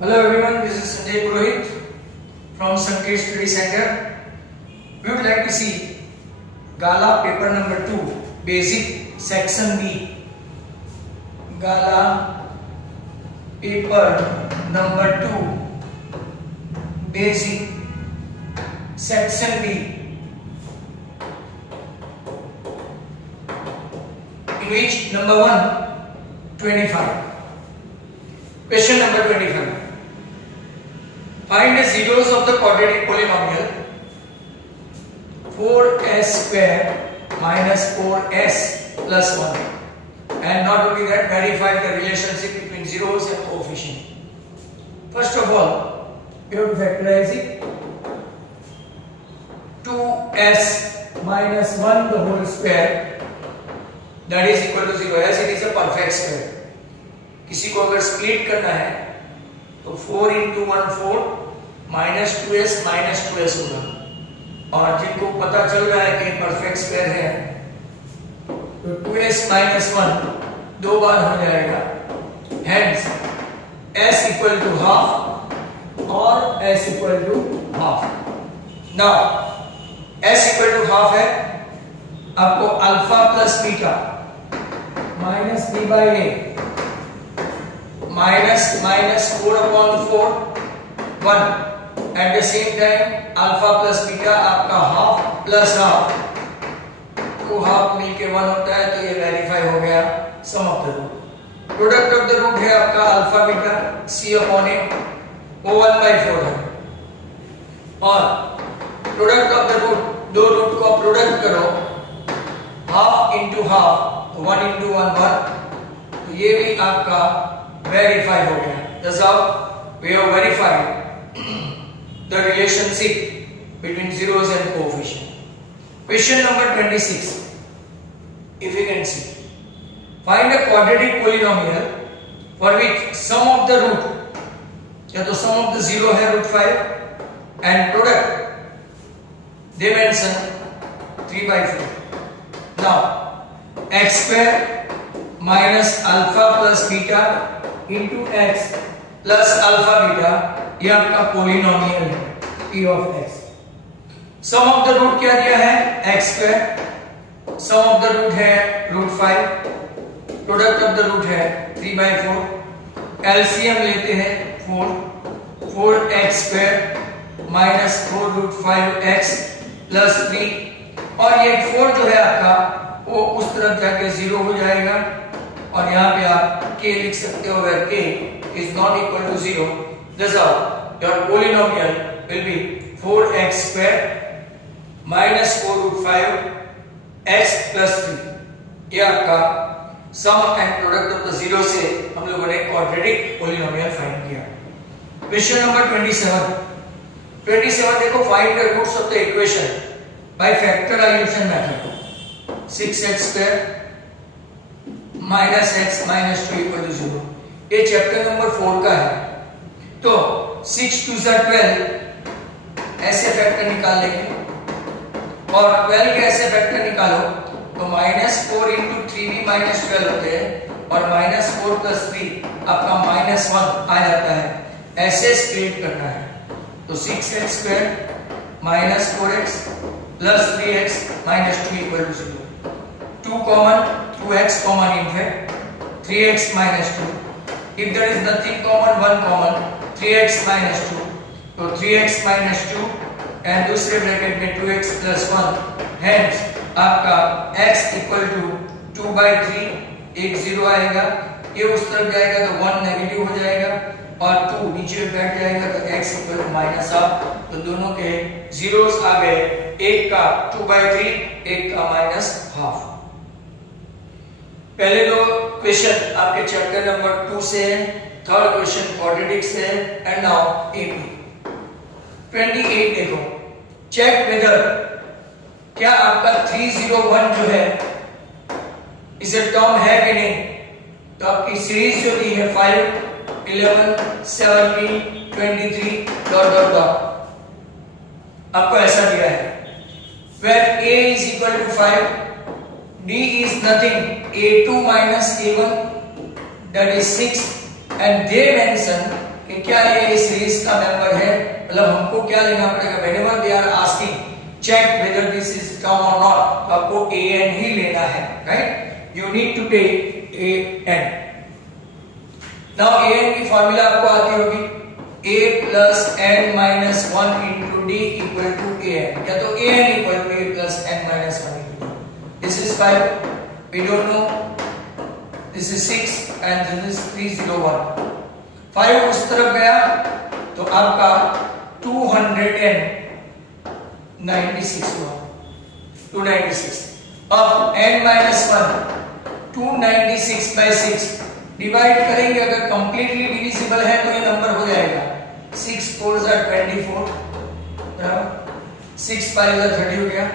Hello everyone, this is Sanjay Purohit from Sankhet Study Center. We would like to see Gala paper number 2, basic section B. Gala paper number 2, basic section B, in which number 1, 25. Question number 25. Find the zeros of the quadratic polynomial 4s square minus 4s plus 1, and not only that, verify the relationship between zeros and coefficient. First of all, we have to factorize it. 2s minus 1 the whole square, that is equal to 0, as it is a perfect square. किसी को अगर split करना है तो 4 into 1 4 minus 2s होगा, और जिनको पता चल रहा है कि परफेक्ट स्क्वायर है तो 2s minus 1 दो बार हो जाएगा, hence s equal to half और s equal to half. now s equal to half है, आपको alpha plus beta minus b by a minus 4 upon 4 1, at the same time alpha plus beta आपका half plus half, तो half मिलके 1 होता है, तो ये वेरीफाई हो गया sum of the root. Product of the root है आपका alpha beta c upon a, वो 1/4 है, और प्रोडक्ट ऑफ द रूट, दो रूट को प्रोडक्ट करो, हाफ इंटू हाफ, 1 into 1 1, तो ये भी आपका वेरीफाई हो गया. That's how we have verified the relationship between zeros and coefficient. Question number 26. If you can see, find a quadratic polynomial for which sum of the root, या तो sum of the zero है √5 and product dimension 3/4. Now x square minus alpha plus beta into x plus alpha beta, यह आपका polynomial है p of x. Sum of the root क्या दिया है, x square, sum of the root है √5, product of the root है 3/4, LCM लेते हैं 4x square minus 4√5x plus 3, और ये 4 जो है आपका वो उस तरफ जाके 0 हो जाएगा, और यहाँ पे आप k लिख सकते हो, where k is not equal to 0. That's how your polynomial will be 4x square minus 4√5x plus 3. ये आपका sum and product of the zero से हम लोगों ने क्वाड्रेटिक पोलिनोमियल फाइंड किया. क्वेश्चन नंबर 27 देखो, find the roots of the equation by factorisation method. 6x square minus x minus 2 equal to 0. ये chapter number 4 का है, तो 6 2 12 ऐसे फैक्टर निकाल लेंगे, और 12 के ऐसे फैक्टर निकालो तो -4 into 3b minus 12 होते हैं, और -4 plus 3 आपका -1 आ जाता है. ऐसे स्प्लिट करना है, तो 6x square minus 4x plus 3x minus 2 equal to 0. 2 common, 2x common in fact, 3x minus 2. If there is nothing common, 1 common, 3x minus 2, तो 3x minus 2 and दूसरे ब्रैकेट में 2x plus 1, hence आपका x equal to 2/3, एक 0 आएगा, ये उस तरफ जाएगा तो 1 नेगेटिव हो जाएगा, और 2 नीचे बैठ जाएगा तो x equal to -1/2, तो दोनों के zeros आ गए, एक का 2/3, एक का -1/2. पहले दो क्वेश्चन आपके चैप्टर नंबर 2 से है, थर्ड क्वेश्चन क्वाड्रेटिक से है, एंड नाउ AP 28 देखो, चेक वेदर क्या आपका 301 जो है इसे टर्म है कि नहीं. तो आपकी सीरीज जो दी है 5 11 17 23 डॉट डॉट डॉट, आपको ऐसा दिया है, where a is equal to 5, d is nothing, a2 minus a1 that is 6, and they mention कि क्या ये सीरीज का मेंबर है, मतलब हमको क्या लेना पड़ेगा, whenever they are asking check whether this is term और नॉट, तो आपको an ही लेना है, right, you need to take an। Now an की फार्मूला आपको आती होगी, a plus n minus 1 into d equal to an, या तो an equal to a plus n minus 1 into d. This is 5, we don't know, this is 6 and this is 301. 5 उस तरफ गया तो आपका 296 हुआ, 296। अब n minus 1 296 by 6 डिवाइड करेंगे, अगर कंप्लीटली डिविजिबल है तो ये नंबर हो जाएगा 6 4 are 24, बराबर, 6 5 are 30 हो गया,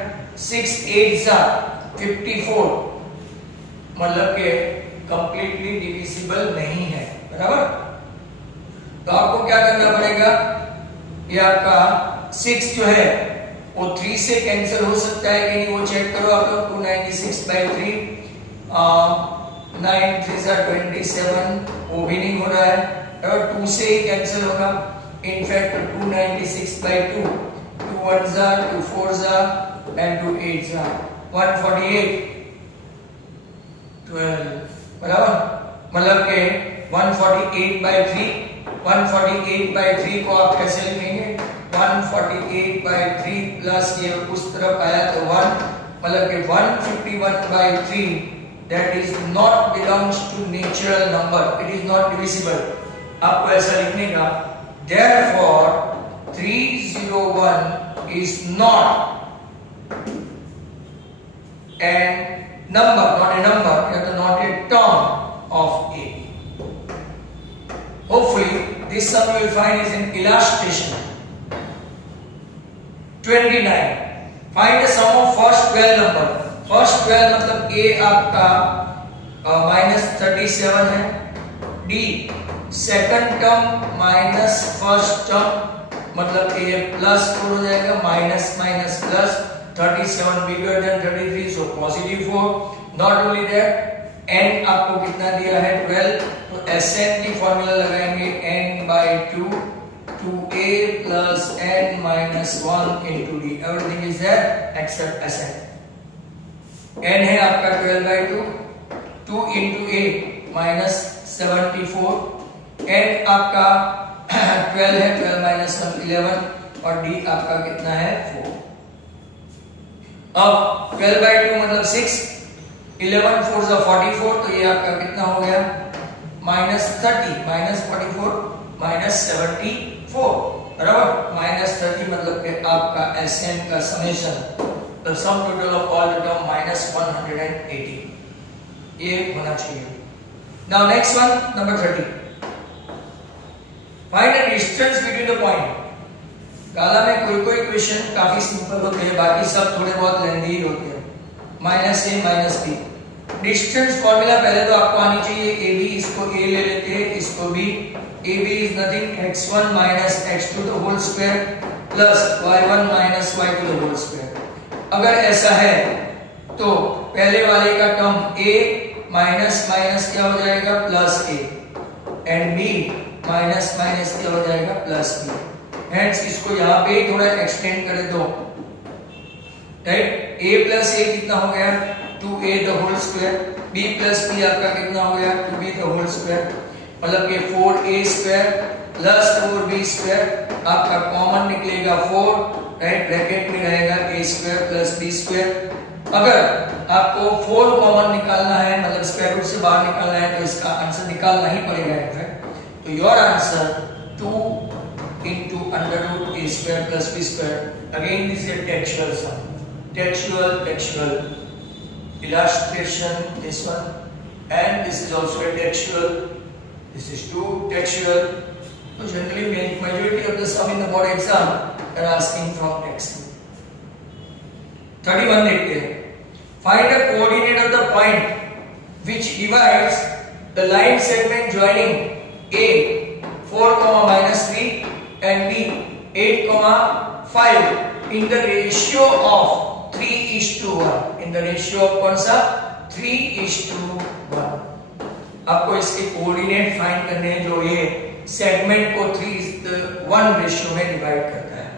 6 8 are 54, मतलब के कंप्लीटली डिविजिबल नहीं है, बराबर। तो आपको क्या करना पड़ेगा, ये आपका 6 जो है वो 3 से कैंसिल हो सकता है कि नहीं, वो चेक करो आप लोग। 296 by 3, 9 3 are 27, वो भी नहीं हो रहा है, और 2 से ही कैंसिल होगा। In fact 296 by 2, 2 1s are 2 4s are and 2 8s are 148 12, बराबर, मतलब के 148 by 3, 148 by 3 को आप कैसे लिखेंगे, 148 by 3 प्लस ये उस तरफ आया तो 1, मतलब के 151 by 3 that is not belongs to natural number, it is not divisible, आपको ऐसा लिखने का। Therefore 301 is not a number, not a number, not a term of A. Hopefully this sum you will find is an illustration. 29. Find the sum of first 12 number. First 12 मतलब A आपका -37 है, D second term minus first term मतलब कि ये +4 हो जाएगा, minus minus plus, 37 bigger than 33 so +4। Not only that n आपको कितना दिया है 12, तो Sn की फॉर्मूला लगाएंगे n/2 2a plus n minus 1 into d, everything is there except Sn। n है आपका 12/2, 2 into a minus 74, n आपका 12 है, 12 minus 1 11, और d आपका कितना है 4। अब 12/2 मतलब 6, 11 4 is 44, तो ये आपका कितना हो गया -30, -44 -74, बराबर, -30 मतलब कि आपका Sn का summation, the sum total of all the term -180, ये होना चाहिए। Now next one, number 30, find the distance between the point. काला में कोई क्वेश्चन काफी सिंपल होते हैं, बाकी सब थोड़े बहुत लेंदी होते हैं। -a -b, डिस्टेंस फॉर्मूला पहले तो आपको आनी चाहिए, ab, इसको a ले लेते हैं, इसको b, ab is nothing x1 minus x2 the whole square plus y1 minus y2 the whole square। अगर ऐसा है तो पहले वाले का टर्म a माइनस माइनस क्या हो जाएगा plus a, and b minus minus क्या हो जाएगा प्लस b। हेंस इसको यहाँ पे थोड़ा एक्सटेंड कर दो, राइट। a प्लस a कितना हो गया 2a the whole square, b plus b आपका कितना हो गया 2b the whole square, मतलब कि 4a square plus 4b square आपका कॉमन निकलेगा 4, राइट, ब्रैकेट में रहेगा a square plus b square. अगर आपको 4 कॉमन निकालना है, मतलब स्क्वायर रूट से बाहर निकालना है, तो इसका आंसर निकालना ही पड़ेगा इनफैक्ट। तो your answer 2 into under root a square plus b square। Again this is a textual sum, textual illustration, this one, and this is also a textual, this is 2 textual। So generally majority of the sum in the board exam are asking from text। 31 देखते हैं, find the coordinate of the point which divides the line segment joining a 4, -3 and b 8, 5 in the ratio of 3:1, in the ratio of कौन सा 3:1। आपको इसके coordinate find करने हैं, जो ये सेगमेंट को 3:1 रेशियो में डिवाइड करता है।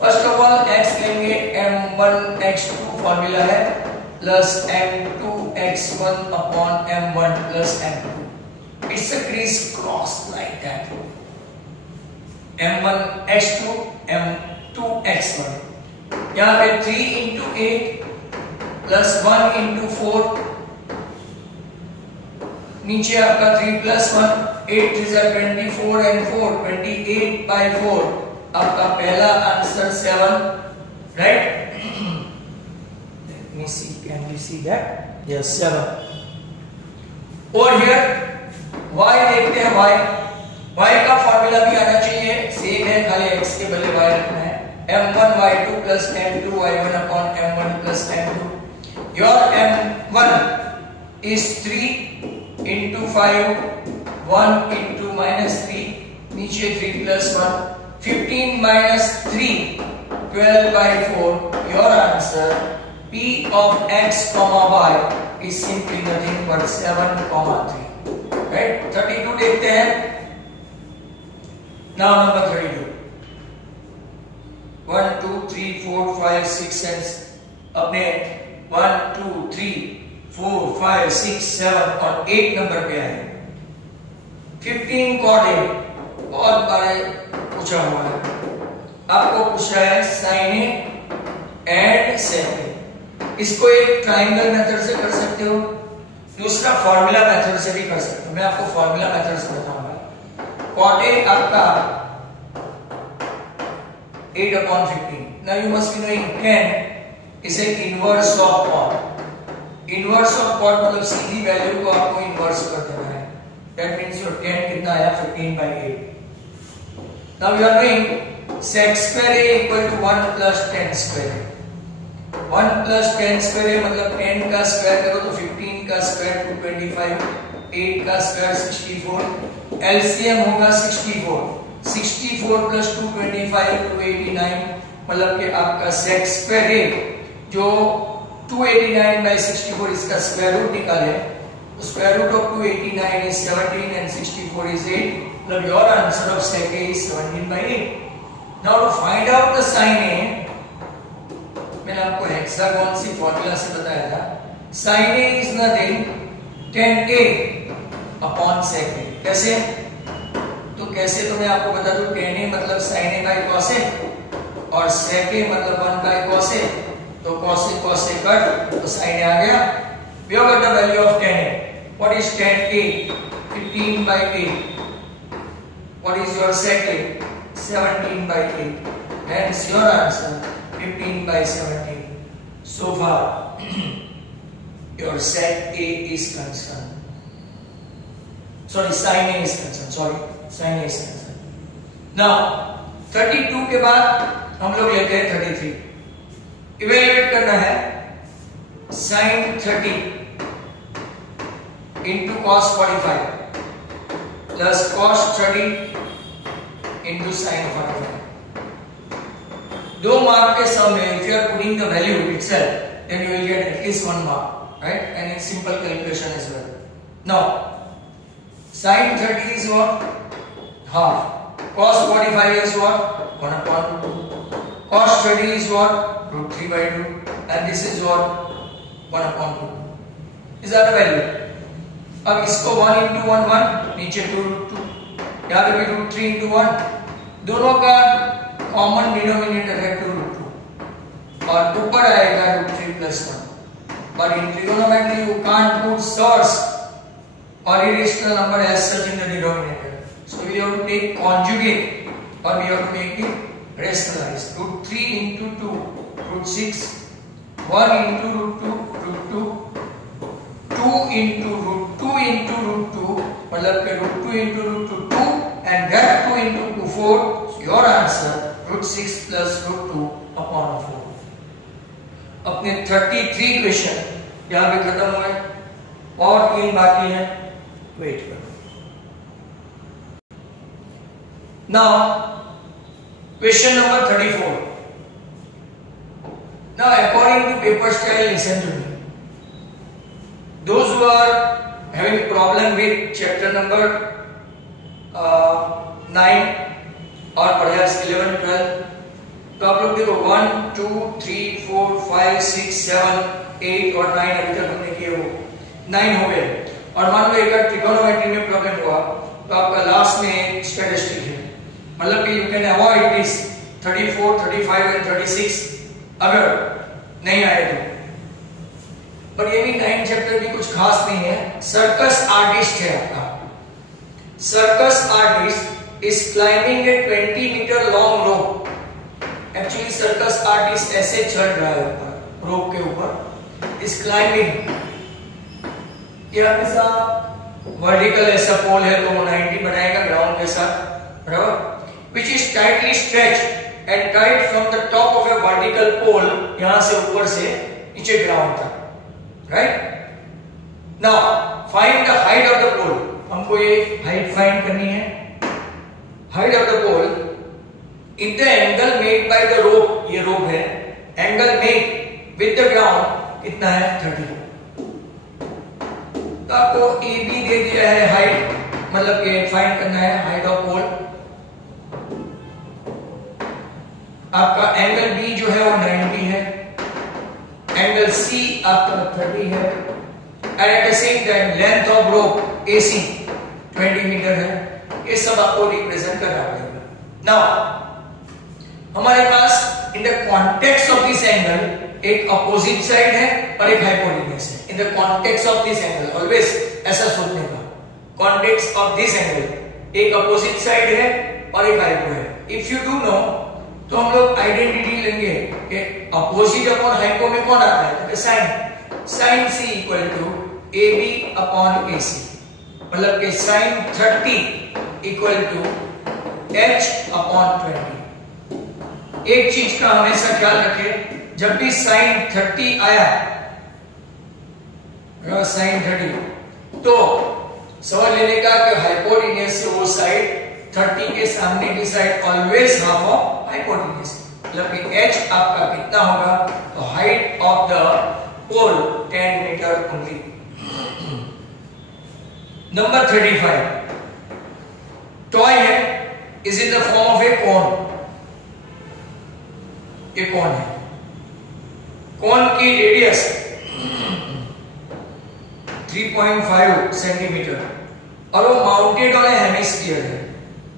फर्स्ट ऑफ ऑल x लेंगे, m1x2 फॉर्मूला है plus m2x1 upon m1 plus m2। It's a criss cross like that, m1x2 m2x1। यहाँ पे 3 into 8 प्लस 1 into 4, नीचे आपका 3 plus 1, 8 is 24 and 4, 28 by 4, आपका पहला answer 7, right? Let me see, can you see that? Yes, 7. और here y देखते हैं, y का फॉर्मूला भी आना चाहिए, सेम है, खाली x के बदले y रखना है। m1 y2 plus m2 y1 upon m1 plus m2। Your m1 is 3 into 5, 1 into minus 3, नीचे 3 plus 1, 15 minus 3, 12 by 4. Your answer P of x comma y is simply nothing but 7,3. Right? 32 देखते हैं। Now number 32. 1, 2, 3, 4, 5, 6 and अपने 1, 2, 3, 4, 5, 6, 7 और 8 number पे आए। 15 coordinate बहुत बार पूछा हुआ है, आपको पूछा है साइन एंड सेकेंड। इसको एक ट्रायंगल मेथड से कर सकते हो, दूसरा फॉर्मूला मेथड से भी कर सकते हो। मैं आपको फॉर्मूला मेथड से बताऊंगा। कॉट ए आपका 8/15। Now you must be knowing tan is a inverse of cot. Inverse of cot मतलब सीधी वैल्यू को आपको इनवर्स कर देना है। दैट मींस योर tan कितना आया 15/8। Now you are doing sec square a equal to 1 plus tan square a। 1 plus tan square a मतलब 10 का स्क्वायर करो तो 15 का स्क्वायर 225, 8 का स्क्वायर 64, एलसीएम होगा 64, 64 plus 225 289, मतलब कि आपका sec square a जो 289/64 इसका स्क्वायर रूट निकाले, square root of 289 is 17 and 64 is 8, मतलब your answer of sec a is 17/8। Now to find out the sin a, मैंने आपको हेक्सागोन सी फॉर्मूला से बताया था, sin a is nothing tan a upon sec a। कैसे? तो कैसे तो मैं आपको बता दूं, tan a मतलब sin a by cos a और sec a मतलब 1 by cos a, तो cos a कट तो sin a आ गया। We have got the value of tan a। What is tan a? 15/8। What is your sec a? 17/8। Hence your answer 15/17। So far your sec a is concerned, sorry sin a is concerned, sin a is concerned। Now 32 के बाद हम लोग लेते हैं 33। Evaluate करना है sin 30 into cos 45 plus cos 30 into sin 45। दो mark के सम में if you are putting the value itself then you will get at least 1 mark, right? And it's simple calculation as well। Now sin 30 is what? Half। cos 45 is what? 1/2। cos 30 is what? √3/2। and this is what? 1/2। Is that a value? अब इसको 1 into 1 1, नीचे 2√2, यहाँ पे भी √3 into 1, दोनों का common denominator है 2√2 और ऊपर आएगा √3 + 1। but in trigonometry you can't put source or irrational number as such in the denominator, so we have to take conjugate or we have to make it rationalized। √3 into 2 √6, 1 into √2 √2, 2 into √2 into √2 मतलब कि √2 into √2 2 and that 2 into 2 4। your answer √6 plus √2 upon 4। अपने 33 question यहाँ पे खत्म हुए और 3 बाकी हैं, वेट करो। Now question number 34। now according to paper style, listen to me, those who are having problem with chapter number 9 और बढ़िया 11 12। तो आप लोग देखो 1 2 3 4 5 6 7 8 और 9 अभी तक हमने किए वो 9 हो गए। और मान लो एक ट्रिगोनोमेट्री में प्रॉब्लम हुआ तो आपका लास्ट में स्टैटिस्टिक है, मतलब कि you can avoid this 34 35 and 36 अगर नहीं आए तो। पर ये भी 9 चैप्टर भी कुछ खास नहीं है। सर्कस आर्टिस्ट है आपका, circus artist is climbing a 20 metre long rope. Actually circus artist ऐसे चढ़ रहा है ऊपर रोप के ऊपर, इज क्लाइंबिंग। ये हमेशा वर्टिकल ऐसा पोल है तो वो 90 बनाएगा ग्राउंड के साथ, बराबर, which is tightly stretch and tight from the top of a vertical pole, यहां से ऊपर से नीचे ग्राउंड तक, right. Now find the height of the pole. हमको ये हाइट फाइंड करनी है। Height of the pole in the angle made by the rope, ये रोप है, angle made with the ground कितना है 30। तो आपको ए बी दे दिया है हाइट, मतलब ये फाइंड करना है हाइट ऑफ पोल। आपका एंगल बी जो है वो 90 है, एंगल सी आपका 30 है, and at the same time length of rope AC 20 metre है। ये सब आपको रिप्रेजेंट करना पड़ेगा। नाउ हमारे पास in the context of this angle एक अपोजिट साइड है और एक हाइपोटेन्यूज है। In the context of this angle, always ऐसा सोचने का, कॉन्टेक्स्ट ऑफ दिस एंगल एक अपोजिट साइड है और एक हाइपो है। इफ यू डू नो तो हम लोग आइडेंटिटी लेंगे कि अपोजिट अपॉन हाइपो में कौन आता है, तो sine, sine C equal to AB upon AC, मतलब कि sine 30 equal to H upon 20। एक चीज का हमेशा ख्याल रखें, जब भी साइन 30 आया, साइन 30, तो समझ लेने का कि हाइपोटेन्यूज से वो साइड 30 के सामने की side always half of hypotenuse, मतलब कि H आपका कितना होगा, तो height of the pole 10 metre only. Number 35, toy है, is in the form of a cone. ये कौन है, कौन की रेडियस 3.5 सेंटीमीटर और वो माउंटेड ऑन हेमिस्फीयर है,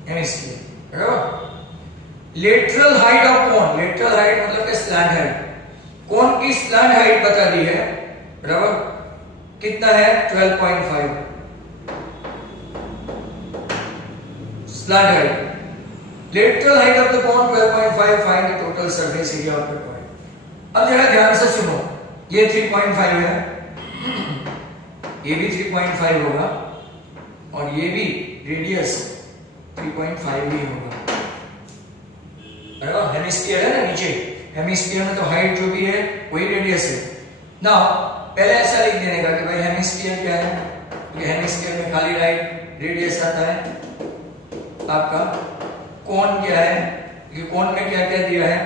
हेमिस्फीयर, बराबर। Lateral height of cone, lateral height मतलब कि स्लैंट हाइट, कोन की स्लैंट हाइट बता दी है, बराबर, कितना है 12.5 slant height. Lateral height of the cone 12.5, find the total surface area of the cone। अब जरा ध्यान से सुनो, ये 3.5 है, ये भी 3.5 होगा और ये भी रेडियस 3.5 ही होगा, बराबर। हेमिस्फीयर है ना नीचे, हेमिस्फीयर में तो हाइट जो भी है वही रेडियस है ना। पहले ऐसा लिख देने का कि भाई हेमिस्फीयर क्या है, ये हेमिस्फीयर में खाली राइट रेडियस आता है आपका। कोन क्या है, ये कोन में क्या क्या दिया है,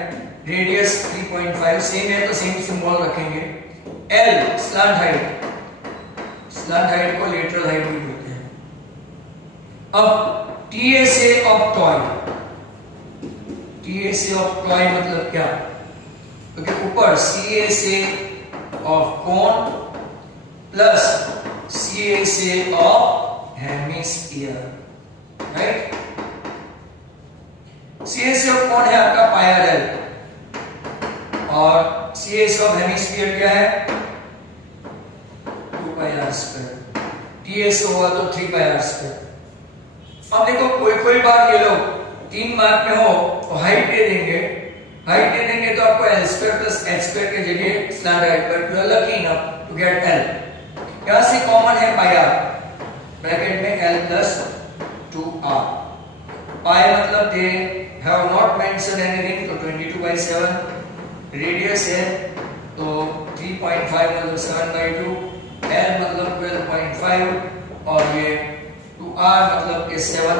रेडियस 3.5, सेम है तो सेम सिंबल रखेंगे। L slant height, slant height को लेटरल हाइट भी बोलते हैं। अब TSA of toy, TSA of toy मतलब क्या, क्योंकि ऊपर CSA of cone plus CSA of hemisphere, right. CSA of cone है आपका पाई r l और CSA ऑफ हेमिस्फीयर क्या है 2 पाई r स्क्वायर, TSA होगा तो 3 पाई r स्क्वायर। अब देखो कोई बार ये लोग 3 मार्क में हो तो हाइट दे देंगे, हाइट दे देंगे तो आपको l square plus h square के जगह slant height, but you are lucky enough to get l। यहां से कॉमन है पाई r, ब्रैकेट में l प्लस 2r। पाई मतलब they have not mentioned anything, तो 22/7 रेडियस है तो 3.5 मतलब 7/2, L मतलब 12.5 और ये 2R मतलब के 7,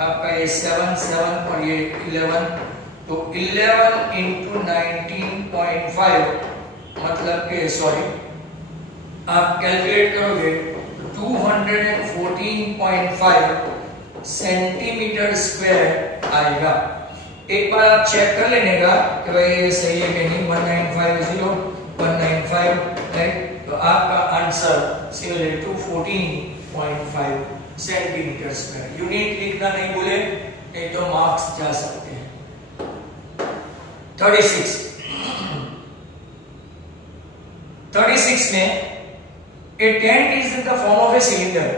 आपका ये 7 7 और ये 11, तो 11 into 19.5 मतलब के सॉरी आप कैलकुलेट करोगे 214.5 सेंटीमीटर स्क्वायर आएगा। एक बार आप चेक कर लेने का कि भाई ये सही है कि नहीं। 195 राइट। तो आपका answer similar to 14.5 centimetre square. Unit लिखना नहीं भूले, नहीं तो मार्क्स जा सकते हैं। 36 में a tent is in the form of a cylinder।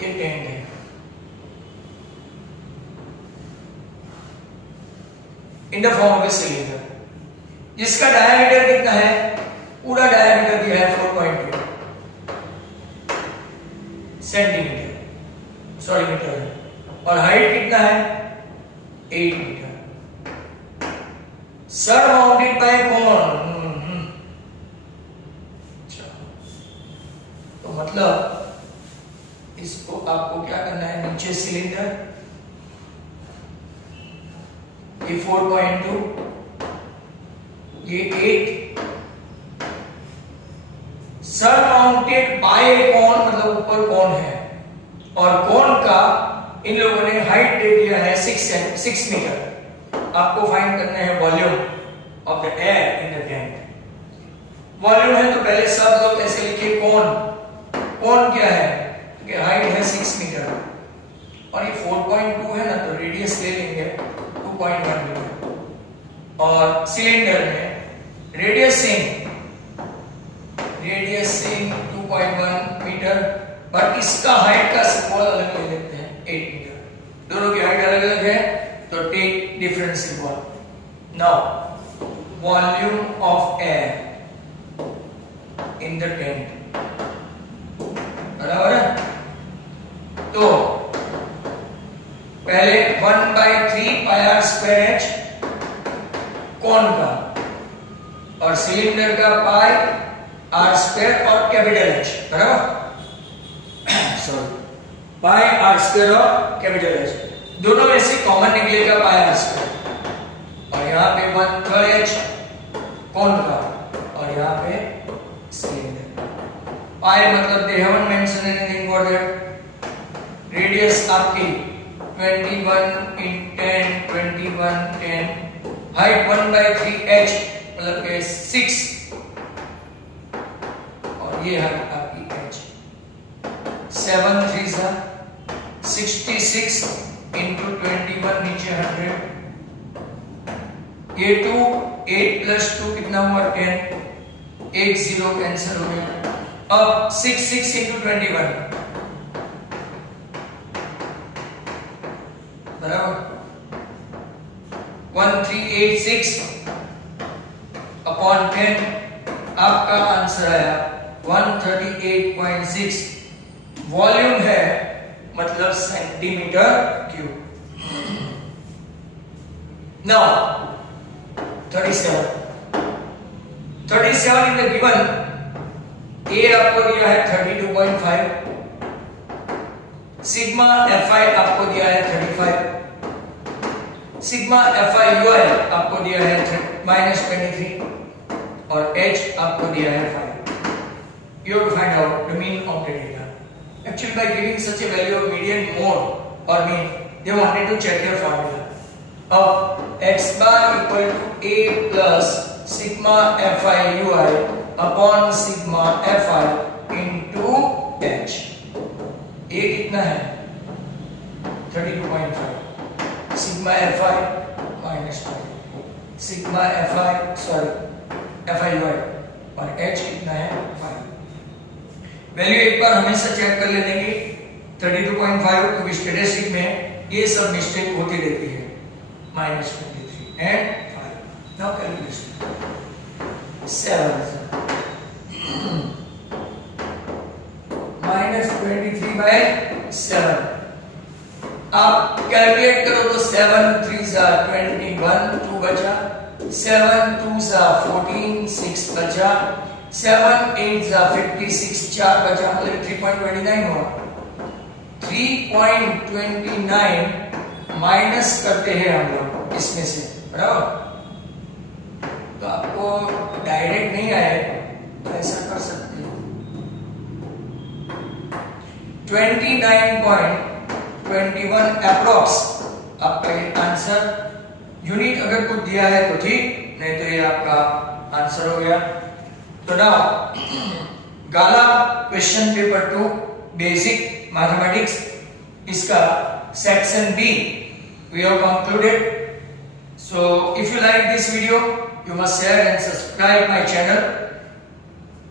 ये टेंट है, in the form of a cylinder, जिसका डायमीटर कितना है? पूरा डायमीटर दिया है 4.2 सेंटीमीटर, सॉरी मीटर है, और हाइट कितना है? 8 मीटर। सर माउंटेड बाय कौन? तो मतलब इसको आपको क्या करना है? नीचे सिलेंडर, ये 4.2, ये 8, सर माउंटेड बाय कौन मतलब ऊपर कौन है, और कौन का इन लोगों ने हाइट दे दिया है 6 मीटर। आपको फाइंड करना है volume of the air in the tent. Volume है तो पहले सब लोग ऐसे लिखिए, कौन क्या है? हाइट है 6 मीटर और ये 4.2 है ना, तो रेडियस ले लेंगे 2.1 मीटर, और सिलेंडर में रेडियस सेम 2.1 मीटर, बट इसका हाइट का सिंबल अलग ले लेते हैं 8 मीटर। दोनों की हाइट अलग अलग है तो take different symbol. Now volume of air in the tent, बराबर है। तो पहले 1/3 πr स्क्वायर h कौन का, और सिलेंडर का पाई r स्क्वायर और कैपिटल H, बराबर। सॉरी, पाई r स्क्वायर और कैपिटल H दोनों में से कॉमन निकलेगा पाई r स्क्वायर, और यहाँ पे 1/3 h कौन का, और यहाँ पे सिलेंडर। पाई मतलब they haven't mentioned anything for that। Radius आपकी 21 in 10 21 10, हाइट 1/3 h मतलब के 6, और ये हाइट आपकी h 7 3 66 into 21 नीचे 100, ये 2 8 plus 2 कितना हुआ 10, 1 0 कैंसिल हो गया। अब 6 into 21 बराबर 1386 अपॉन 10, आपका आंसर आया 138.6। वॉल्यूम है मतलब centimetre cube. Now 37 in the given, ए आपको दिया है 32.5, सिग्मा fi आपको दिया है 35, सिग्मा fi ui आपको दिया है -23, और h आपको दिया है 5। You have to find out the mean of the data. Actually, by giving such a value of median, mode or mean, they wanted to check your formula of x bar equal to a plus sigma fi ui upon sigma fi into h। a कितना है 32.5, sigma fi -5, sigma fi sorry fi ui, और h कितना है 5। Value एक बार हमेशा check कर लेने की 32.5, क्योंकि स्टैटिस्टिक में ये सब मिस्टेक होती रहती है। -23 and 5। Now calculation 7 -23/7। आप कैलकुलेट करो तो 7 3 21, 2 बचा, 7 2 14, 6 बचा, 7 8 56, 4 बचा, मतलब 3.29 हुआ। 3.29 माइनस करते हैं हम लोग इसमें से, बराबर। तो आपको डायरेक्ट नहीं आए तो ऐसा कर सकते हैं। 29.21 अप्रोक्स आपका ये आंसर। यूनिट अगर कुछ दिया है तो ठीक, नहीं तो ये आपका आंसर हो गया। तो नाउ गाला क्वेश्चन पेपर 2 बेसिक मैथमेटिक्स, इसका section B we have concluded. So if you like this video, you must share and subscribe my channel.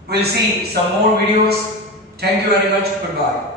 We'll see some more videos. Thank you very much. Goodbye.